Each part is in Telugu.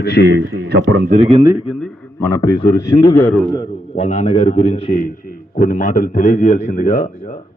గురించి చెప్పడం జరిగింది. మన ప్రియసురు సింధు గారు వాళ్ళ నాన్నగారి గురించి కొన్ని మాటలు తెలియజేయాల్సిందిగా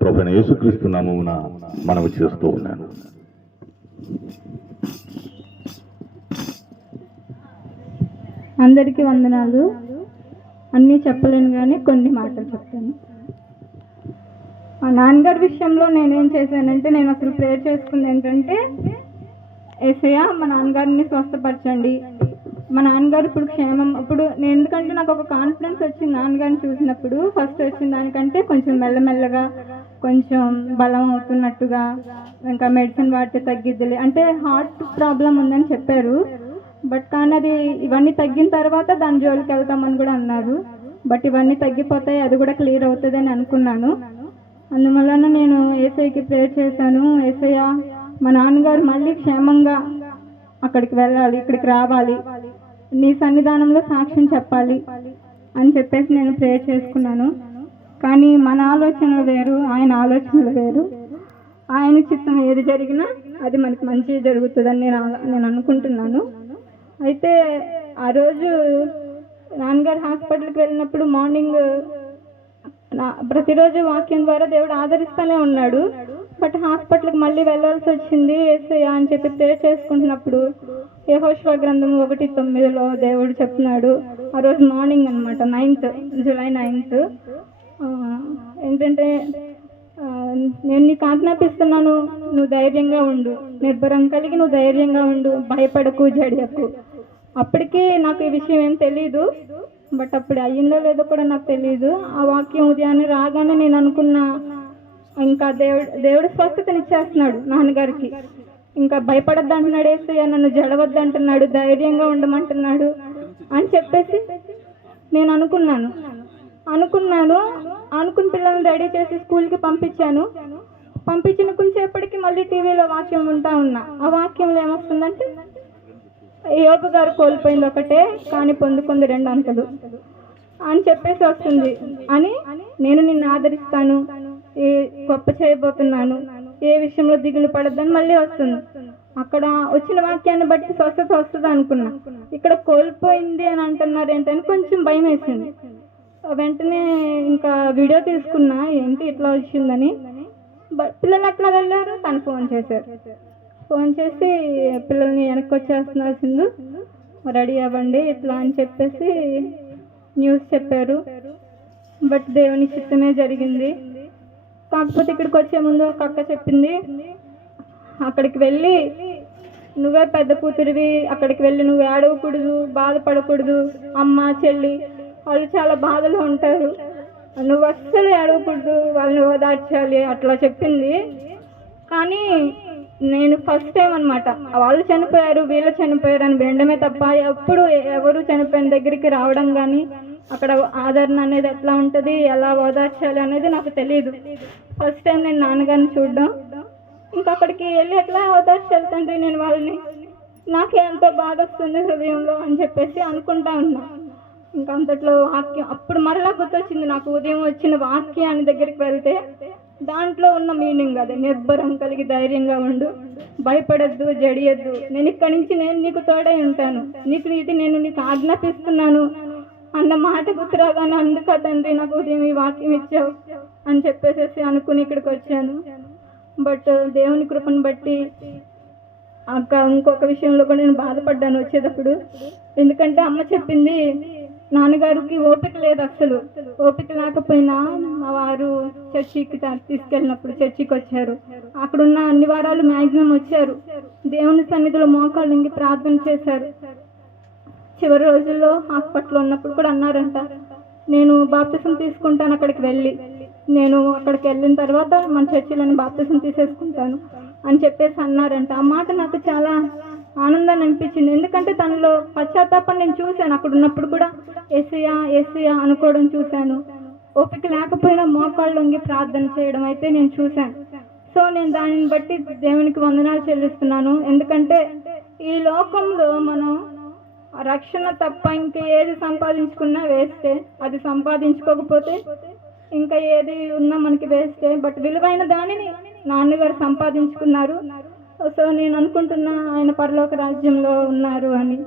ప్రభువైన యేసుక్రీస్తు నామమున మనవి చేస్తూ ఉన్నాను. అందరికీ వందనాలు. అన్నీ చెప్పలేను కానీ కొన్ని మాటలు చెప్తాను. మా నాన్నగారి విషయంలో నేనేం చేశానంటే, నేను అసలు ప్రేయర్ చేసుకుంది ఏంటంటే, యేసయ్య మా నాన్నగారిని స్వస్థపరచండి, మా నాన్నగారు ఇప్పుడు క్షేమం. ఇప్పుడు నేను ఎందుకంటే నాకు ఒక కాన్ఫిడెన్స్ వచ్చింది నాన్నగారిని చూసినప్పుడు. ఫస్ట్ వచ్చిన దానికంటే కొంచెం మెల్లమెల్లగా కొంచెం బలం అవుతున్నట్టుగా, ఇంకా మెడిసిన్ వాడితే తగ్గిద్దిలే అంటే హార్ట్ ప్రాబ్లం ఉందని చెప్పారు. బట్ కానీ అది ఇవన్నీ తగ్గిన తర్వాత దాని జోలికి వెళ్తామని కూడా అన్నారు. బట్ ఇవన్నీ తగ్గిపోతాయి, అది కూడా క్లియర్ అవుతుంది అని అనుకున్నాను. అందువలన నేను యేసయ్యకి ప్రేయర్ చేశాను. యేసయ్య మా నాన్నగారు మళ్ళీ క్షేమంగా అక్కడికి వెళ్ళాలి, ఇక్కడికి రావాలి, నీ సన్నిధానంలో సాక్ష్యం చెప్పాలి అని చెప్పేసి నేను ప్రేయర్ చేసుకున్నాను. కానీ మన ఆలోచనలు వేరు, ఆయన ఆలోచనలు వేరు. ఆయన చిత్తం ఏది జరిగినా అది మనకి మంచిగా జరుగుతుందని నేను అనుకుంటున్నాను. అయితే ఆ రోజు నాన్నగారు హాస్పిటల్కి వెళ్ళినప్పుడు మార్నింగ్ ప్రతిరోజు వాక్యం ద్వారా దేవుడు ఆదరిస్తూనే ఉన్నాడు. బట్ హాస్పిటల్కి మళ్ళీ వెళ్ళాల్సి వచ్చింది. యేసయ్య అని చెప్పి ప్రేయర్ చేసుకుంటున్నప్పుడు యెహోషువ గ్రంథం 1:9 దేవుడు చెప్తున్నాడు. ఆ రోజు మార్నింగ్ అనమాట, జూలై 9 ఏంటంటే, నేను నీకు ఆజ్ఞాపిస్తున్నాను, నువ్వు ధైర్యంగా ఉండు, నిర్భరం కలిగి నువ్వు ధైర్యంగా ఉండు, భయపడకు, జడియకు. అప్పటికి నాకు ఈ విషయం ఏం తెలీదు, బట్ అప్పుడు అయ్యిందో లేదో కూడా నాకు తెలీదు. ఆ వాక్యం ఉదయాన్నే రాగానే నేను అనుకున్నా, ఇంకా దేవుడు స్వస్థతనిచ్చేస్తున్నాడు నాన్నగారికి. ఇంకా భయపడద్దు అంటున్నాడు యేసయ్య, నన్ను జడవద్దు అంటున్నాడు, ధైర్యంగా ఉండమంటున్నాడు అని చెప్పేసి నేను అనుకుని పిల్లల్ని రెడీ చేసి స్కూల్కి పంపించాను. పంపించిన కొంచెంసేపటికి మళ్ళీ టీవీలో వాక్యం వింటా ఉన్నా. ఆ వాక్యంలో ఏమొస్తుందంటే, యోబు గారు కోల్పోయింది ఒకటే కానీ పొందుకుంది 2 అంకెలు అని చెప్పేసి వస్తుంది. అని నేను నిన్ను ఆదరిస్తాను, గొప్ప చేయబోతున్నాను, ఏ విషయంలో దిగులు పడద్దని మళ్ళీ వస్తుంది. అక్కడ వచ్చిన వాక్యాన్ని బట్టి స్వస్థత వస్తుంది అనుకున్నా, ఇక్కడ కోల్పోయింది అని అంటున్నారు ఏంటని కొంచెం భయం వేసింది. వెంటనే ఇంకా వీడియో తీసుకున్నా, ఏంటి ఇట్లా వచ్చిందని. పిల్లలు ఎట్లా వెళ్ళారు, తను ఫోన్ చేసి పిల్లల్ని వెనక్కి వచ్చేస్తున్నారు సింధు, రెడీ అవ్వండి ఇట్లా అని చెప్పేసి న్యూస్ చెప్పారు. బట్ దేవుని చిత్తమే జరిగింది. కాకపోతే ఇక్కడికి వచ్చే ముందు ఒక అక్క చెప్పింది, అక్కడికి వెళ్ళి నువ్వే పెద్ద కూతురివి, అక్కడికి వెళ్ళి నువ్వు ఏడవకూడదు, బాధపడకూడదు, అమ్మ చెల్లి వాళ్ళు చాలా బాధలో ఉంటారు, నువ్వు అస్సలు ఏడవకూడదు, వాళ్ళని ఓదార్చాలి అట్లా చెప్పింది. కానీ నేను ఫస్ట్ టైం అనమాట వాళ్ళు చనిపోయారు వీళ్ళు చనిపోయారు అని వినడమే తప్ప ఎప్పుడు ఎవరు చనిపోయిన దగ్గరికి రావడం కానీ అక్కడ ఆదరణ అనేది ఎట్లా ఉంటుంది, ఎలా ఓదార్చాలి అనేది నాకు తెలియదు. ఫస్ట్ టైం నేను నాన్నగారిని చూడడం, ఇంకా అక్కడికి వెళ్ళి ఎట్లా ఓదార్చాలి తండ్రి నేను వాళ్ళని, నాకే ఎంతో బాధ వస్తుంది హృదయంలో అని చెప్పేసి అనుకుంటా ఉన్నా. ఇంకా అంతట్లో వాక్యం అప్పుడు మరలా గుర్తొచ్చింది నాకు, ఉదయం వచ్చిన వాక్యాన్ని దగ్గరికి వెళ్తే దాంట్లో ఉన్న మీనింగ్ అదే, నిర్భరం కలిగి ధైర్యంగా ఉండు, భయపడద్దు, జడియద్దు, నేను ఇక్కడి నుంచి నేను నీకు తోడై ఉంటాను, నేను నీకు ఆజ్ఞాపిస్తున్నాను అన్న మాట గుర్తురాగానే, అందుక తండ్రి నాకు ఉదయం ఈ వాక్యం ఇచ్చావు అని చెప్పేసి అనుకుని ఇక్కడికి వచ్చాను. బట్ దేవుని కృపను బట్టి ఇంకొక విషయంలో కూడా నేను బాధపడ్డాను వచ్చేటప్పుడు. ఎందుకంటే అమ్మ చెప్పింది, నాన్నగారికి ఓపిక లేదు, అస్సలు ఓపిక లేకపోయినా మా వారు చర్చికి తీసుకెళ్ళినప్పుడు చర్చికి వచ్చారు, అక్కడున్న అన్ని వారాలు మ్యాక్సిమం వచ్చారు, దేవుని సన్నిధిలో మోకాళ్ళు ఇంకి ప్రార్థన చేశారు. చివరి రోజుల్లో హాస్పిటల్లో ఉన్నప్పుడు కూడా అన్నారంట, నేను బాప్తిసం తీసుకుంటాను అక్కడికి వెళ్ళి, నేను అక్కడికి వెళ్ళిన తర్వాత మన చర్చిలోని బాప్తిసం తీసేసుకుంటాను అని చెప్పేసి అన్నారంట. ఆ మాట నాకు చాలా ఆనందాన్ని అనిపించింది. ఎందుకంటే తనలో పశ్చాత్తాపం నేను చూశాను, అక్కడ ఉన్నప్పుడు కూడా యేసయ్య అనుకోవడం చూశాను, ఓపిక లేకపోయినా మోకాళ్ళు వంగి ప్రార్థన చేయడం అయితే నేను చూశాను. సో నేను దానిని బట్టి దేవునికి వందనాలు చెల్లిస్తున్నాను. ఎందుకంటే ఈ లోకంలో మనం రక్షణ తప్ప ఇంకా ఏది సంపాదించుకున్నా వేస్టే, అది సంపాదించుకోకపోతే ఇంకా ఏది ఉన్నా మనకి వేస్టే. బట్ విలువైన దానిని నాన్నగారు సంపాదించుకున్నారు. సో నేను అనుకుంటున్నా ఆయన పరలోక రాజ్యంలో ఉన్నారు అని.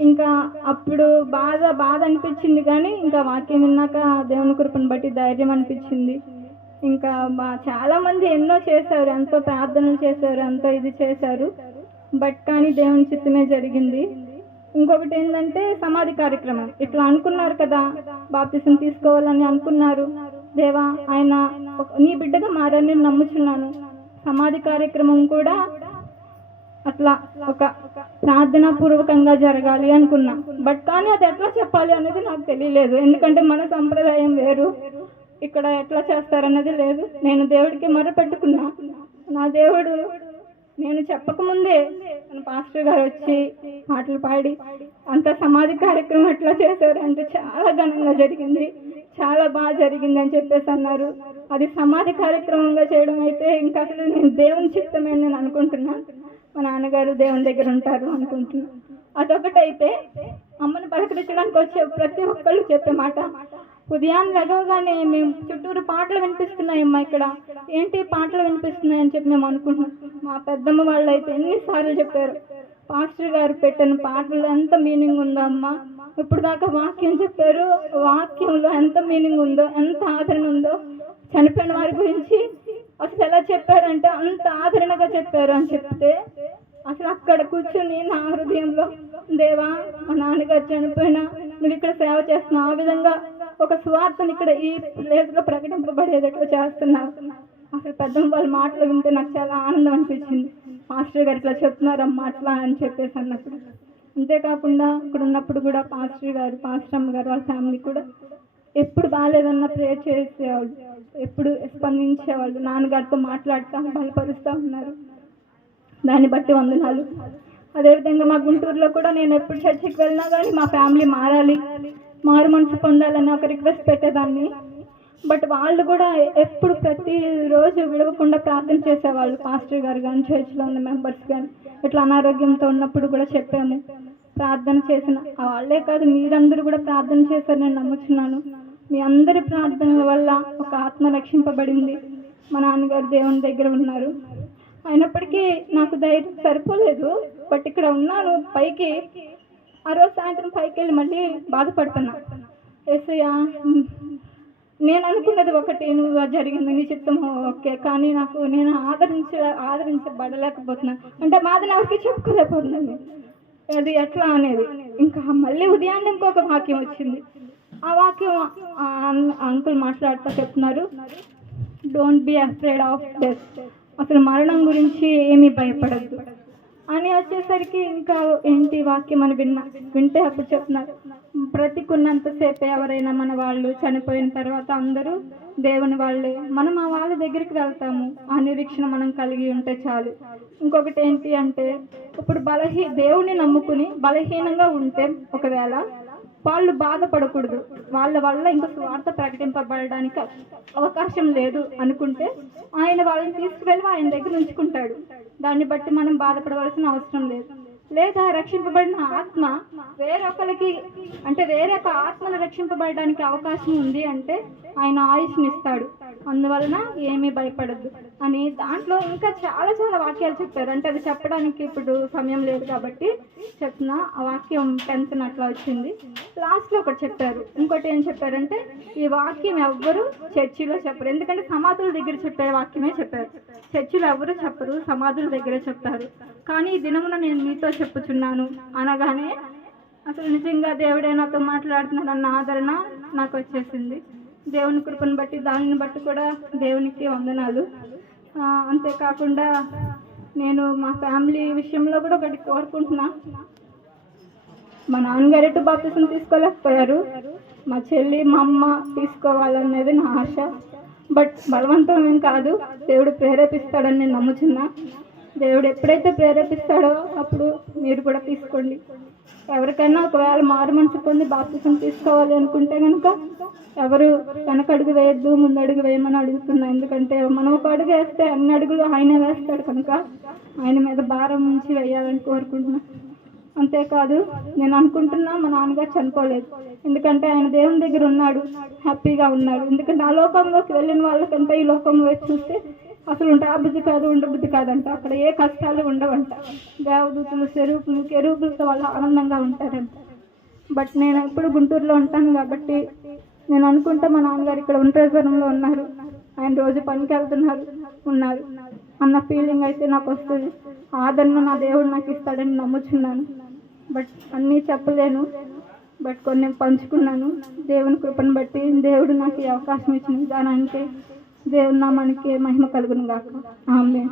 ఇంకా అప్పుడు బాధ అనిపించింది, కానీ ఇంకా వాక్యం విన్నాక దేవుని కృపను బట్టి ధైర్యం అనిపించింది. ఇంకా చాలామంది ఎన్నో చేశారు, ఎంతో ప్రార్థనలు చేశారు, ఎంతో ఇది చేశారు, బట్ కానీ దేవుని చిత్తమే జరిగింది. ఇంకొకటి ఏంటంటే సమాధి కార్యక్రమం. ఇట్లా అనుకున్నారు కదా, బాప్తిసం తీసుకోవాలని అనుకున్నారు. దేవా, ఆయన నీ బిడ్డగా మారని నమ్ముచున్నాను. సమాధి కార్యక్రమం కూడా అట్లా ఒక ప్రార్థనా పూర్వకంగా జరగాలి అనుకున్నా, బట్ కానీ అది ఎట్లా చెప్పాలి అనేది నాకు తెలియలేదు. ఎందుకంటే మన సంప్రదాయం వేరు, ఇక్కడ ఎట్లా చేస్తారన్నది లేదు. నేను దేవుడికి మొరపెట్టుకున్నా. నా దేవుడు నేను చెప్పకముందే మన పాస్టర్ గారు వచ్చి పాటలు పాడి అంత సమాధి కార్యక్రమం ఎట్లా చేశారు అంటే చాలా ఘనంగా జరిగింది, చాలా బాగా జరిగింది అని చెప్పేసి అన్నారు. అది సమాధి కార్యక్రమంగా చేయడం అయితే ఇంకా అసలు నేను దేవుని చిత్తమే నేను అనుకుంటున్నాను. మా నాన్నగారు దేవుని దగ్గర ఉంటారు అనుకుంటున్నాను. అదొకటైతే అమ్మను పలకరించడానికి వచ్చే ప్రతి ఒక్కళ్ళు చెప్పే మాట, ఉదయాన్ని లగవగానే మేము చుట్టూరు పాటలు వినిపిస్తున్నాయమ్మా, ఇక్కడ ఏంటి పాటలు వినిపిస్తున్నాయని చెప్పి మేము అనుకుంటున్నాం. మా పెద్దమ్మ వాళ్ళు అయితే ఎన్నిసార్లు చెప్పారు, పాస్టర్ గారు పెట్టిన పాటలు ఎంత మీనింగ్ ఉందో అమ్మా, ఇప్పుడు దాకా వాక్యం చెప్పారు, వాక్యంలో ఎంత మీనింగ్ ఉందో, ఎంత ఆదరణ ఉందో, చనిపోయిన వారి గురించి అసలు ఎలా చెప్పారంటే అంత ఆదరణగా చెప్పారు అని చెప్తే అసలు అక్కడ కూర్చొని నా హృదయంలో, దేవా, మా నాన్నగారు చనిపోయినా నువ్వు ఇక్కడ సేవ చేస్తున్నావు, ఆ విధంగా ఒక స్వార్థను ఇక్కడ ఈ ప్లేస్లో ప్రకటింపబడేటట్లు చేస్తున్నావు. అసలు పెద్దమ్మ వాళ్ళ మాటలు వింటే నాకు చాలా ఆనందం అనిపించింది. పాస్టర్ గారు ఇట్లా చెప్తున్నారమ్మా అట్లా అని చెప్పేసి అన్నప్పుడు. అంతేకాకుండా ఇక్కడ ఉన్నప్పుడు కూడా పాస్టర్ అమ్మ గారు వాళ్ళ ఫ్యామిలీ కూడా ఎప్పుడు బాగాలేదన్నా ప్రేయర్ చేసేవాళ్ళు, ఎప్పుడు స్పందించేవాళ్ళు, నాన్నగారితో మాట్లాడుతూ బలపరుస్తూ ఉన్నారు. దాన్ని బట్టి వందనాలు. అదేవిధంగా మా గుంటూరులో కూడా నేను ఎప్పుడు చర్చికి వెళ్ళినా కానీ మా ఫ్యామిలీ మారాలి, మారు మనసు పొందాలని ఒక రిక్వెస్ట్ పెట్టేదాన్ని. బట్ వాళ్ళు కూడా ఎప్పుడు ప్రతిరోజు విడవకుండా ప్రార్థన చేసేవాళ్ళు. పాస్టర్ గారు కానీ చర్చ్లో ఉన్న మెంబర్స్ కానీ ఇట్లా అనారోగ్యంతో ఉన్నప్పుడు కూడా చెప్పాము, ప్రార్థన చేసిన వాళ్ళే కాదు మీరందరూ కూడా ప్రార్థన చేశారు, నేను నమ్ముచున్నాను. మీ అందరి ప్రార్థనల వల్ల ఒక ఆత్మ రక్షింపబడింది. మా నాన్నగారు దేవుని దగ్గర ఉన్నారు. అయినప్పటికీ నాకు ధైర్యం సరిపోలేదు, బట్ ఇక్కడ ఉన్నాను. పైకి ఆ రోజు సాయంత్రం పైకి వెళ్ళి మళ్ళీ బాధపడుతున్నా. యేసయ్యా, నేను అనుకున్నది ఒకటి, నువ్వు జరిగింది నీ చిత్తము ఓకే, కానీ నేను ఆదరించబడలేకపోతున్నాను అంటే మాది ఎవరికి చెప్పుకోలేకపోతున్నాను, అది ఎట్లా అనేది. ఇంకా మళ్ళీ ఉదయాన్నే ఇంకొక వాక్యం వచ్చింది. ఆ వాక్యం అంకుల్ మాట్లాడుతూ చెప్తున్నారు, don't be afraid of death, అసలు మరణం గురించి ఏమీ భయపడద్దు అని వచ్చేసరికి ఇంకా ఏంటి వాక్యం అని వింటే అప్పుడు చెప్తున్నారు, బ్రతికున్నంతసేపు ఎవరైనా మన వాళ్ళు చనిపోయిన తర్వాత అందరూ దేవుని వాళ్ళే, మనం ఆ వాళ్ళ దగ్గరికి వెళ్తాము, ఆ నిరీక్షణ మనం కలిగి ఉంటే చాలు. ఇంకొకటి ఏంటి అంటే ఇప్పుడు దేవుని నమ్ముకుని బలహీనంగా ఉంటే ఒకవేళ వాళ్ళు బాధపడకూడదు, వాళ్ళ వల్ల ఇంకా స్వార్థ ప్రకటింపబడడానికి అవకాశం లేదు అనుకుంటే ఆయన వాళ్ళని తీసుకువెళ్ళి ఆయన దగ్గర ఉంచుకుంటాడు. దాన్ని బట్టి మనం బాధపడవలసిన అవసరం లేదు. లేదా రక్షింపబడిన ఆత్మ వేరొకరికి అంటే వేరే ఒక ఆత్మను రక్షింపబడడానికి అవకాశం ఉంది అంటే ఆయన ఆయుష్ని ఇస్తాడు, అందువలన ఏమీ భయపడద్దు అని దాంట్లో ఇంకా చాలా చాలా వాక్యాలు చెప్పారు. అంటే అది చెప్పడానికి ఇప్పుడు సమయం లేదు కాబట్టి చెప్తున్నా. ఆ వాక్యం 10th అట్లా వచ్చింది. లాస్ట్లో ఒకటి చెప్పారు. ఇంకోటి ఏం చెప్పారంటే ఈ వాక్యం ఎవ్వరు చర్చిలో చెప్పరు, ఎందుకంటే సమాధుల దగ్గర చెప్పే వాక్యమే చెప్పారు. చర్చిలో ఎవరు చెప్పరు, సమాధుల దగ్గరే చెప్తారు. కానీ ఈ దినమున నేను మీతో చెప్పుచున్నాను అనగానే అసలు నిజంగా దేవుడే నాతో మాట్లాడుతున్నాడు అన్న ఆదరణ నాకు వచ్చేసింది. దేవుని కృపను బట్టి దానిని బట్టి కూడా దేవునికి వందనాలు. అంతేకాకుండా నేను మా ఫ్యామిలీ విషయంలో కూడా ఒకటి కోరుకుంటున్నా. మా నాన్నగారు ఎటు బాప్తిసం తీసుకోలేకపోయారు, మా చెల్లి మా అమ్మ తీసుకోవాలనేది నా ఆశ. బట్ బలవంతం ఏం కాదు, దేవుడు ప్రేరేపిస్తాడని నేను నమ్ముతున్నా. దేవుడు ఎప్పుడైతే ప్రేరేపిస్తాడో అప్పుడు మీరు కూడా తీసుకోండి. ఎవరికైనా ఒకవేళ మారు మనసు పొంది బాప్తిసం తీసుకోవాలి అనుకుంటే కనుక ఎవరు వెనకడుగు వేయద్దు, ముందడుగు వేయమని అడుగుతున్నా. ఎందుకంటే మనం ఒక అడుగు వేస్తే అన్ని అడుగులు ఆయన వేస్తాడు కనుక ఆయన మీద భారం ఉంచి వేయాలని కోరుకుంటున్నా. అంతేకాదు నేను అనుకుంటున్నా మా నాన్నగారు చనిపోలేదు, ఎందుకంటే ఆయన దేవుని దగ్గర ఉన్నాడు, హ్యాపీగా ఉన్నాడు. ఎందుకంటే ఆ లోకంలోకి వెళ్ళిన వాళ్ళకంటే ఈ లోకంలో చూస్తే అసలు ఉండబుద్ధి కాదు ఉండబుద్ధి కాదంట. అక్కడ ఏ కష్టాలు ఉండవంట. దేవదూతలు సెరూపులు కెరూపులతో వాళ్ళు ఆనందంగా ఉంటారంట. బట్ నేను ఎప్పుడు గుంటూరులో ఉంటాను కాబట్టి నేను అనుకుంటా మా నాన్నగారు ఇక్కడ ఒంటరితనంలో ఉన్నారు, ఆయన రోజు పనికి వెళ్తున్నారు ఉన్నారు అన్న ఫీలింగ్ అయితే నాకు వస్తుంది. ఆదరణ నా దేవుడు నాకు ఇస్తాడని నమ్ముచున్నాను. బట్ అన్నీ చెప్పలేను, బట్ కొన్ని పంచుకున్నాను. దేవుని కృపను బట్టి దేవుడు నాకు ఈ అవకాశం ఇచ్చిన విధానానికి దేవుని నామానికి మహిమ కలుగును గాక. ఆమేన్.